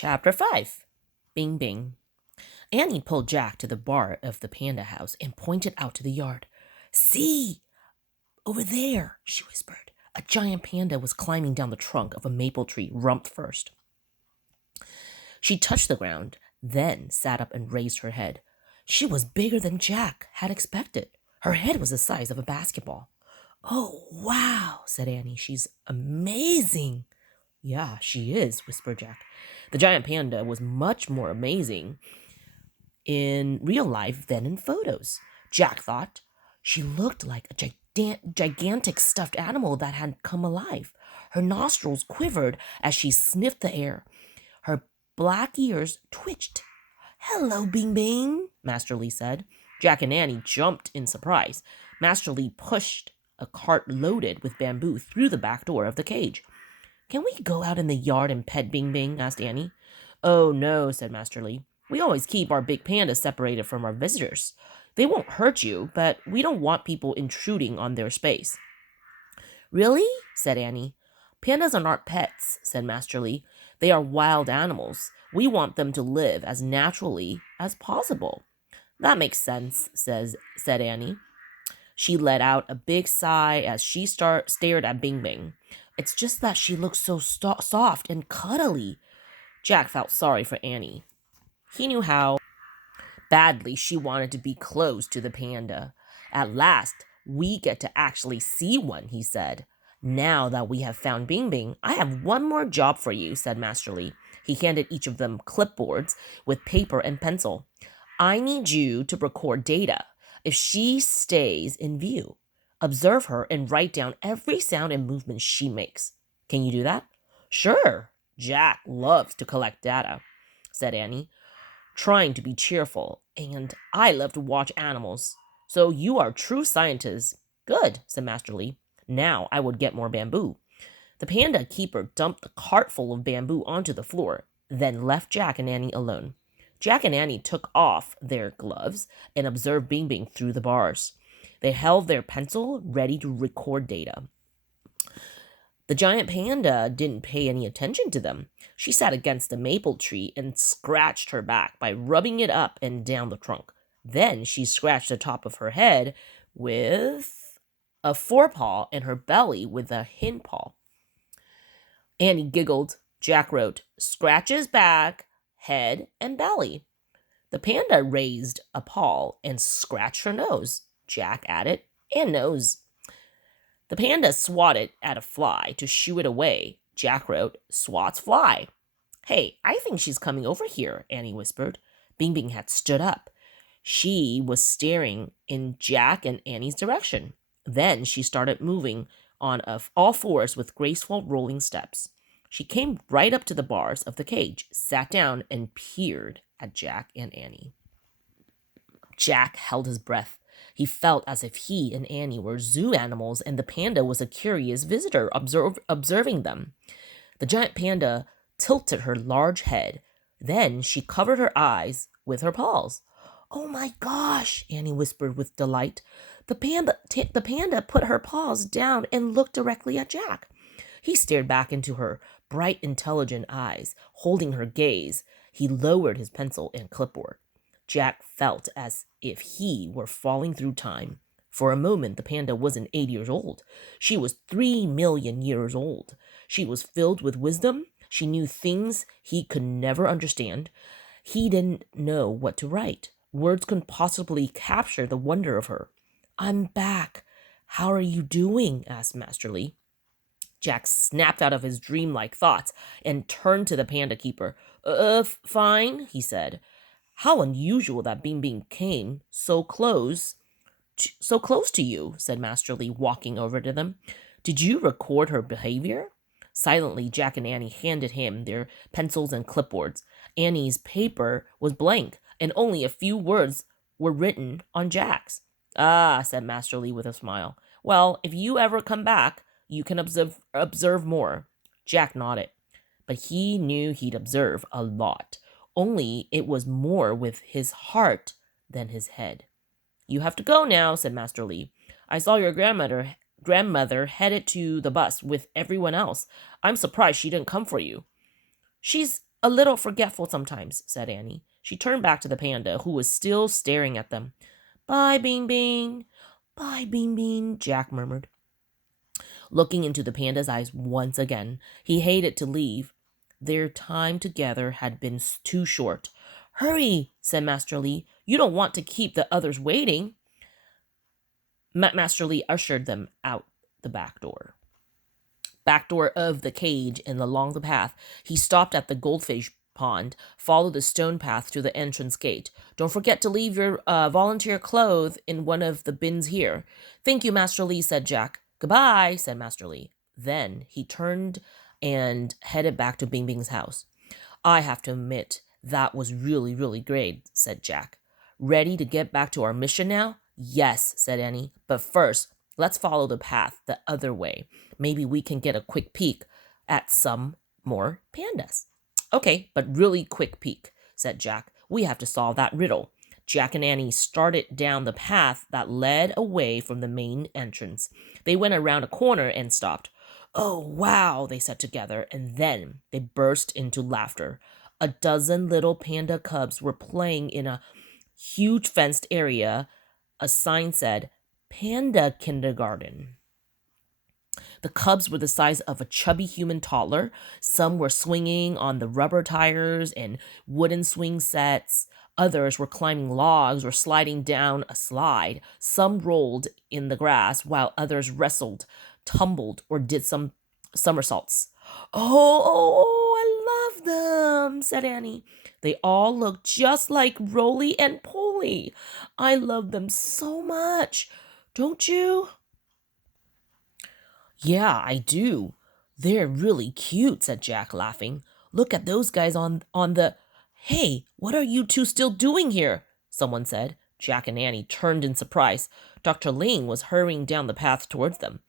Chapter 5. Bing Bing. Annie pulled Jack to the bar of the panda house and pointed out to the yard. See, over there, she whispered. A giant panda was climbing down the trunk of a maple tree, rump first. She touched the ground, then sat up and raised her head. She was bigger than Jack had expected. Her head was the size of a basketball. Oh, wow, said Annie. She's amazing. Yeah, she is, whispered Jack. The giant panda was much more amazing in real life than in photos. Jack thought. She looked like a gigantic stuffed animal that had come alive. Her nostrils quivered as she sniffed the air. Her black ears twitched. Hello, Bing Bing, Master Lee said. Jack and Annie jumped in surprise. Master Lee pushed a cart loaded with bamboo through the back door of the cage. Can we go out in the yard and pet Bing Bing? Asked Annie. Oh, no, said Master Lee. We always keep our big pandas separated from our visitors. They won't hurt you, but we don't want people intruding on their space. Really? Said Annie. Pandas are not pets, said Master Lee. They are wild animals. We want them to live as naturally as possible. That makes sense, said Annie. She let out a big sigh as she stared at Bing Bing. It's just that she looks so soft and cuddly. Jack felt sorry for Annie. He knew how badly she wanted to be close to the panda. At last, we get to actually see one, he said. Now that we have found Bing Bing, I have one more job for you, said Master Lee. He handed each of them clipboards with paper and pencil. I need you to record data. If she stays in view, observe her and write down every sound and movement she makes. Can you do that? Sure. Jack loves to collect data, said Annie, trying to be cheerful. And I love to watch animals. So you are true scientists. Good, said Master Lee. Now I would get more bamboo. The panda keeper dumped the cart full of bamboo onto the floor, then left Jack and Annie alone. Jack and Annie took off their gloves and observed Bing Bing through the bars. They held their pencil ready to record data. The giant panda didn't pay any attention to them. She sat against the maple tree and scratched her back by rubbing it up and down the trunk. Then she scratched the top of her head with a forepaw and her belly with a hind paw. Annie giggled. Jack wrote, scratches back, head, and belly. The panda raised a paw and scratched her nose. Jack added, and nose. The panda swatted at a fly to shoo it away. Jack wrote, swats fly. Hey, I think she's coming over here, Annie whispered. Bing Bing had stood up. She was staring in Jack and Annie's direction. Then she started moving on all fours with graceful rolling steps. She came right up to the bars of the cage, sat down, and peered at Jack and Annie. Jack held his breath. He felt as if he and Annie were zoo animals and the panda was a curious visitor observing them. The giant panda tilted her large head. Then she covered her eyes with her paws. Oh my gosh, Annie whispered with delight. The panda put her paws down and looked directly at Jack. He stared back into her bright, intelligent eyes, holding her gaze. He lowered his pencil and clipboard. Jack felt as if he were falling through time. For a moment, the panda wasn't 8 years old. She was 3 million years old. She was filled with wisdom. She knew things he could never understand. He didn't know what to write. Words couldn't possibly capture the wonder of her. I'm back. How are you doing? Asked Master Lee. Jack snapped out of his dreamlike thoughts and turned to the panda keeper. Fine, he said. How unusual that Bing Bing came so close to you, said Master Lee, walking over to them. Did you record her behavior? Silently, Jack and Annie handed him their pencils and clipboards. Annie's paper was blank, and only a few words were written on Jack's. Ah, said Master Lee with a smile. Well, if you ever come back, you can observe more. Jack nodded, but he knew he'd observe a lot. Only it was more with his heart than his head. You have to go now, said Master Lee. I saw your grandmother headed to the bus with everyone else. I'm surprised she didn't come for you. She's A little forgetful sometimes, said Annie. She turned back to the panda, who was still staring at them. Bye, Bing Bing. Bye, Bing Bing, Jack murmured, looking into the panda's eyes once again. He hated to leave. Their time together had been too short. Hurry, said Master Lee. You don't want to keep the others waiting. Master Lee ushered them out the back door of the cage and along the path. He stopped at the goldfish pond, followed the stone path to the entrance gate. Don't forget to leave your volunteer clothes in one of the bins here. Thank you, Master Lee, said Jack. Goodbye, said Master Lee. Then he turned and headed back to Bing Bing's house. I have to admit, that was really, really great, said Jack. Ready to get back to our mission now? Yes, said Annie. But first, let's follow the path the other way. Maybe we can get a quick peek at some more pandas. Okay, but really quick peek, said Jack. We have to solve that riddle. Jack and Annie started down the path that led away from the main entrance. They went around a corner and stopped. Oh, wow, they said together, and then they burst into laughter. A dozen little panda cubs were playing in a huge fenced area. A sign said, Panda Kindergarten. The cubs were the size of a chubby human toddler. Some were swinging on the rubber tires and wooden swing sets. Others were climbing logs or sliding down a slide. Some rolled in the grass, while others wrestled, tumbled, or did some somersaults. I love them, said Annie. They all look just like Roly and Polly. I love them so much. Don't you? Yeah, I do. They're really cute, said Jack, laughing. Look at those guys on the... Hey, what are you two still doing here? Someone said. Jack and Annie turned in surprise. Dr. Ling was hurrying down the path towards them.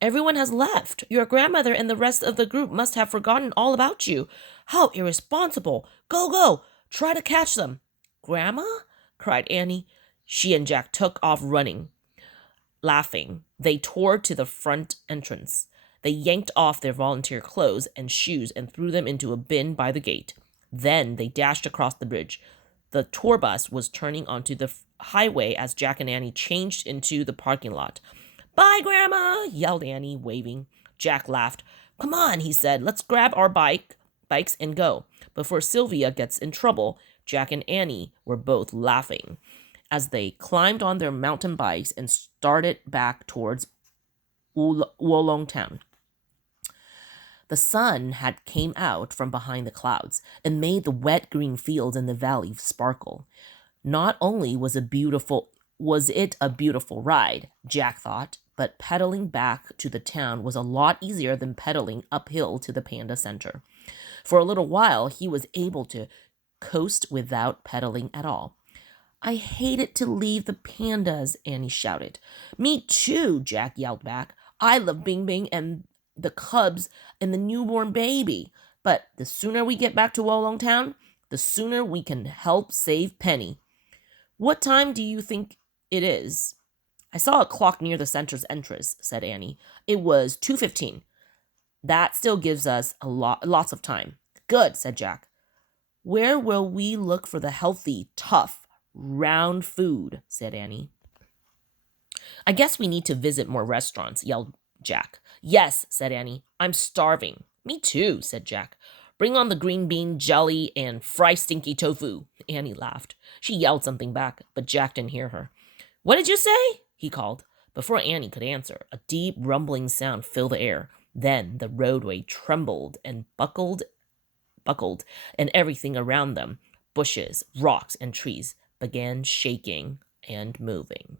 Everyone has left. Your grandmother and the rest of the group must have forgotten all about you. How irresponsible. Go, go. Try to catch them. Grandma? Cried Annie. She and Jack took off running. Laughing, they tore to the front entrance. They yanked off their volunteer clothes and shoes and threw them into a bin by the gate. Then they dashed across the bridge. The tour bus was turning onto the highway as Jack and Annie changed into the parking lot. Bye, Grandma, yelled Annie, waving. Jack laughed. Come on, he said. Let's grab our bikes and go. Before Sylvia gets in trouble, Jack and Annie were both laughing as they climbed on their mountain bikes and started back towards Wolong Town. The sun had came out from behind the clouds and made the wet green fields in the valley sparkle. Not only was it a beautiful ride, Jack thought, but pedaling back to the town was a lot easier than pedaling uphill to the panda center. For a little while, he was able to coast without pedaling at all. I hated to leave the pandas, Annie shouted. Me too, Jack yelled back. I love Bing Bing and the cubs and the newborn baby. But the sooner we get back to Wolong Town, the sooner we can help save Penny. What time do you think it is? I saw a clock near the center's entrance, said Annie. It was 2:15. That still gives us lots of time. Good, said Jack. Where will we look for the healthy, tough, round food, said Annie. I guess we need to visit more restaurants, yelled Jack. Yes, said Annie. I'm starving. Me too, said Jack. Bring on the green bean jelly and fry stinky tofu. Annie laughed. She yelled something back, but Jack didn't hear her. What did you say? He called. Before Annie could answer, a deep rumbling sound filled the air. Then the roadway trembled and buckled, and everything around them, bushes, rocks, and trees, began shaking and moving.